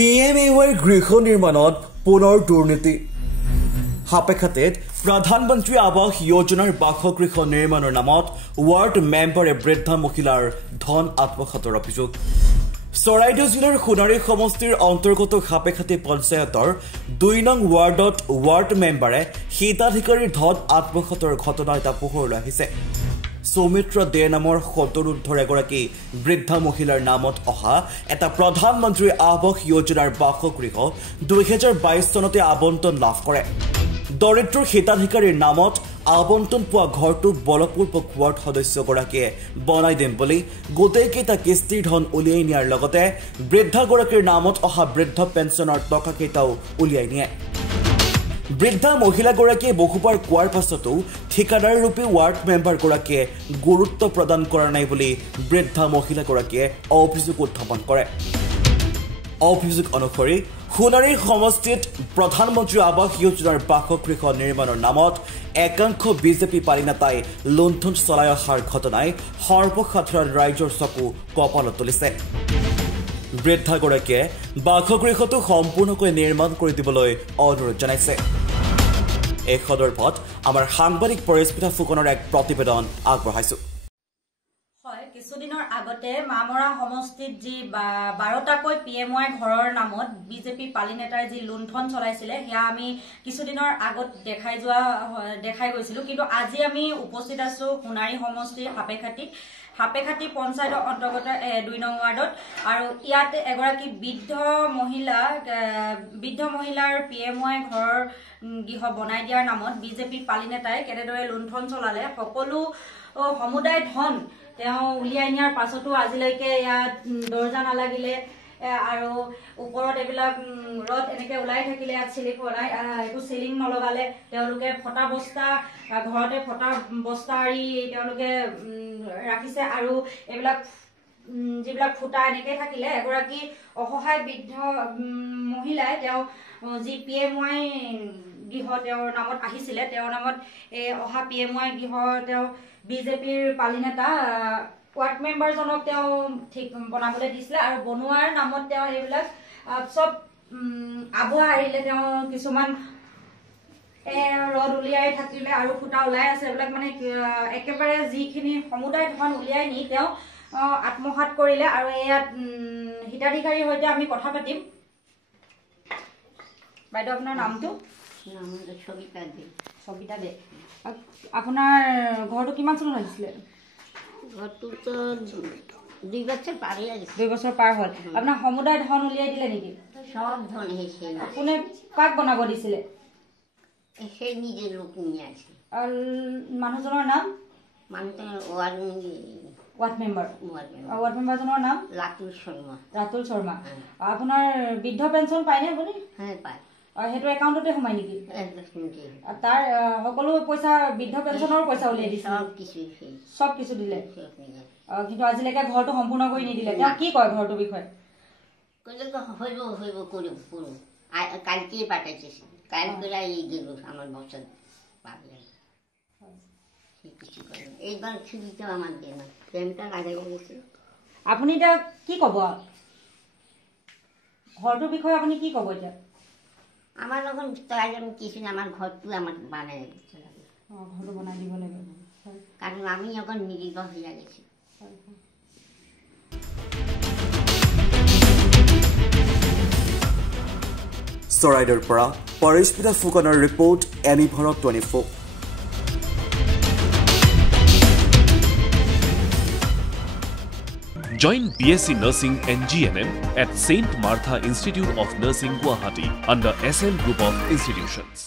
PMAYৰ গৃহ নিৰ্মাণত পুনৰ দুৰ্নীতি হাপেখাতেত প্ৰধানমন্ত্ৰী আৱাস যোজনাৰ বাসগৃহ নিৰ্মাণৰ নামত ৱাৰ্ড মেম্বাৰে বৃদ্ধা মহিলাৰ ধন আত্মসাতৰ অভিযোগ চৰাইদেউ জিলাৰ সোণাৰী সমষ্টিৰ অন্তৰ্গত হাপেখাতে পঞ্চায়তৰ 2 নং ৱাৰ্ডত ৱাৰ্ড মেম্বাৰে হিতাধিকাৰীৰ ধন আত্মসাতৰ ঘটনা এটা পোহৰলৈ আহিছে সৌমিত্ৰা দে নামৰ 70 এগৰাকী বৃদ্ধা মহিলাৰ নামত অহা এটা প্ৰধানমন্ত্ৰী আৱাস যোজনাৰ বাসগৃহ 2022 চনতে আবণ্টন লাভ কৰে দৰিদ্ৰ হিতাধিকাৰীৰ নামত আবণ্টন পোৱা ঘৰটো বলপূৰ্বক ৱাৰ্ড সদস্যগৰাকীয়ে বনাই দিম বুলি গোটেইকেইটা কিস্তিৰ ধন উলিয়াই নিয়াৰ লগতে বৃদ্ধাগৰাকীৰ নামত অহা বৃদ্ধ পেঞ্চনৰ টকাকেইটাও উলিয়াই নিয়ে বৃদ্ধা মহিলাগৰাকীয়ে বহুবাৰ কোৱাৰ পাছতো ঠিকাদাৰ ৰূপে ৱাৰ্ড মেম্বাৰগৰাকীয়ে গুৰুত্ব প্ৰদান কৰা নাই বুলি বৃদ্ধা মহিলাগৰাকীয়ে অভিযোগ উত্থাপন কৰে অভিযোগ অনুসৰি সোণাৰী সমষ্টিত প্ৰধানমন্ত্ৰী আৱাস যোজনাৰ বাসগৃহ নিৰ্মাণৰ নামত একাংশ বিজেপি পাৰ্টি নেতাই লুণ্ঠন চলাই অহাৰ ঘটনাই সৰ্বসাধাৰণ ৰাইজৰ চকু কপালত তুলিছে বৃদ্ধাগৰাকীয়ে বাসগৃহটো সম্পূৰ্ণকৈ নিৰ্মাণ কৰি দিবলৈ অনুৰোধ জনাইছে এই সন্দৰ্ভত আমাৰ সাংবাদিক পৰিস্মিতা ফুকনৰ এক প্ৰতিবেদন আগবঢ়াইছো হয় কিছুদিনৰ আগতে মামৰা সমষ্টিত যি 12টাকৈ PMY ঘৰৰ নামত বিজেপি পালি নেতাই যি লুণ্ঠন চলাইছিলে হেয়া আমি কিছুদিনৰ আগত দেখাই গৈছিলো কিন্তু আজি আমি উপস্থিত আছো সোণাৰী সমষ্টিৰ হাপেখাতি পঞ্চায়তৰ অন্তৰ্গত 2 নং ৱাৰ্ডত আৰু ইয়াত এগৰাকী বৃদ্ধ মহিলাৰ PMY ঘৰৰ গৃহ বনাই দিয়াৰ নামত বিজেপি পালি নেতাই কেনেদৰে লুণ্ঠন চলালে সকলো সমুদায় ধন তেওঁ উলিয়াই নিয়াৰ পাছতো আজিলৈকে ইয়াত দৰ্জা নালাগিলে আৰু ওপৰত এইবিলাক ৰড এনেকে ওলাই থাকিলে ইয়াত চিলিং বনাই একো চিলিং নলগালে তেওঁলোকে ফটা বস্তা ঘৰতে ফটা বস্তা আৰি তেওঁলোকে ৰাখিছে আৰু এইবিলাক যিবিলাক ফুটা এনেকে থাকিলে এগৰাকী অসহায় বৃদ্ধ মহিলাই তেওঁ যি PMY গৃহ তেওঁৰ নামত আহিছিলে তেওঁৰ নামত অহা PMY গৃহ তেওঁ বিজেপিৰ পালি নেতা ৱাৰ্ড মেম্বাৰজনক তেওঁ ঠিক বনাবলৈ দিছিলে আৰু বনোৱাৰ নামত তেওঁ এইবিলাক সব আবুৱা আহিলে তেওঁ কিছুমান ৰড উলিয়াই থাকিলে আৰু ফুটা ওলাই আছে এইবিলাক মানে একেবাৰে যিখিনি সমুদায় ধন উলিয়াই নি তেওঁ আত্মসাত কৰিলে আৰু ইয়াত হিতাধিকাৰীৰ সৈতে আমি কথা পাতিম বাইদেউ আপোনাৰ নামটো সবিতা দে আপোনাৰ ঘৰটো কিমান চনত আহিছিলে ঘৰটোতো 2 বছৰ পাৰ হৈ আছে 2 বছৰ পাৰ হ'ল আপোনাৰ সমুদায় ধন উলিয়াই দিলে নেকি সব ধন হৈছে কোনে কাক বনাব দিছিলে সেই নিজে লোক নিয়ে আছে মানুহজনৰ নাম ৱাৰ্ড মেম্বাৰজনৰ নাম ৰাতুল শৰ্মা আপোনাৰ বৃদ্ধ পেঞ্চন পায়নে আপুনি পায় সেইটো একাউণ্টতে সোমাই নেকি তাৰ সকলো পইচা বৃদ্ধ পেঞ্চনৰ পইচা উলিয়াই দিছে সব কিছু দিলে কিন্তু আজিলৈকে ঘৰটো সম্পূৰ্ণ কৰি নিদিলে তেওঁ কি কয় ঘৰটোৰ বিষয়ে কালকে পাঠাইছে কালকে গেল আমার বছর এইবার ছুটিটাও আমার দিয়ে না প্রেমটা লাগাই গেছে আপুনি এতিয়া কি ক'ব ঘৰটোৰ বিষয়ে আপুনি কি ক'ব এতিয়া আমার যখন তাই আমি কিছু আমার ঘরটো আমার বানাই দিতে লাগে ঘরটো বনাই দিব লাগে কারণ আমি এখন নির্ভর হয়ে গেছি চৰাইদেউৰ পৰা পৰিস্মিতা ফুকনৰ report any Bharat 24 Join BSc Nursing and GNM at St. Martha Institute of Nursing, Guwahati under SM Group of Institutions.